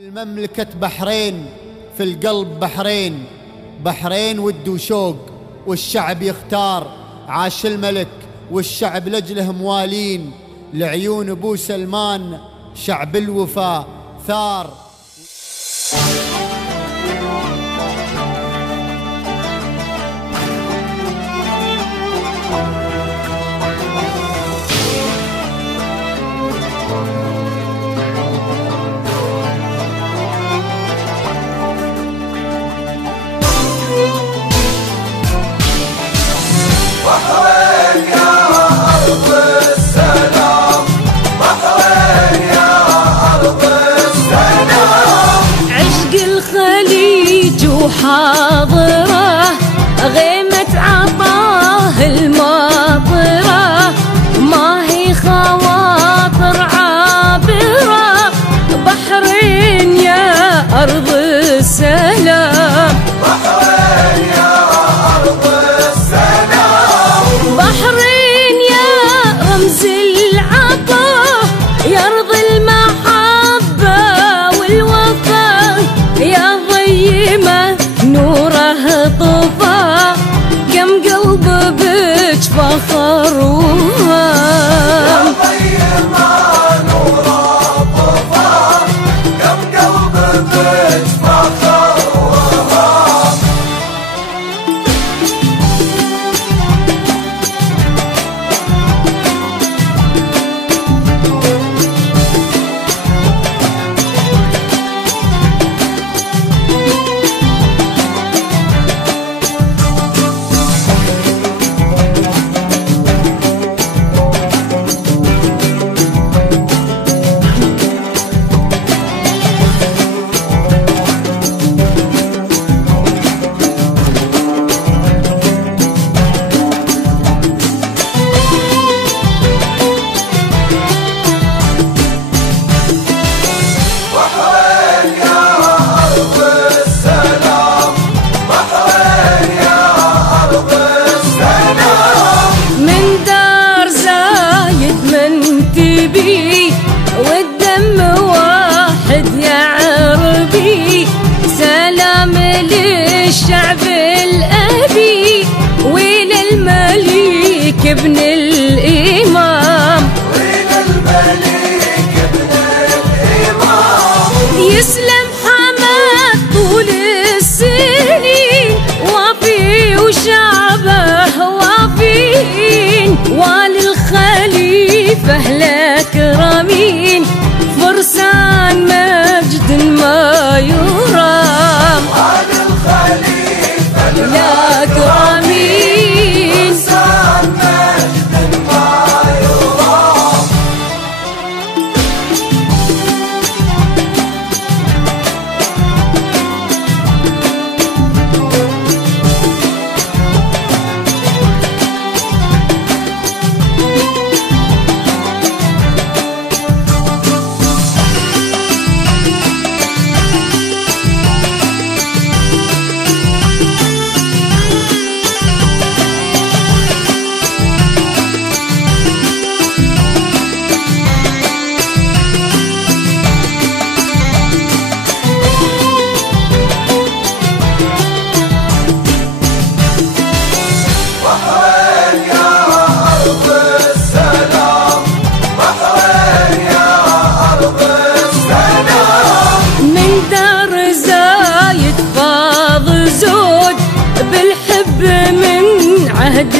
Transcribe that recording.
المملكة بحرين في القلب بحرين، بحرين ود وشوق والشعب يختار. عاش الملك والشعب لجله موالين، لعيون ابو سلمان شعب الوفا ثار. بحرين يا أرض السلام، بحرين يا أرض السلام. عشق الخليج وحاضره، غيمة عطاه الماطره، ما هي خواطر عابره. بحرين يا أرض السلام، بحرين يا أرض السلام. بحرين يا رمز العطاء، يرض المحبة والوفاء، يا ضيمة نوره طفى، قم قلب بك فخر وهام. يا ضيمة نوره طفى، قم قلب بك فخر وهام. بحرين يا أرض السلام، بحرين يا أرض السلام. من دار زايد من تبي، والدم واحد يا عربي. سلام للشعب الأبي، وللملك ابن الإمام. وللملك ابن الإمام. يسلم حمد طول السنين، وافي وشعبه وافين. وللخليفة الأكرمين، فرسان مجد ما يرام. وللخليفة الأكرمين، فرسان مجد ما يرام. بحرين يا أرض السلام، بحرين يا أرض السلام. من دار زايد فاض زود، بالحب من عهد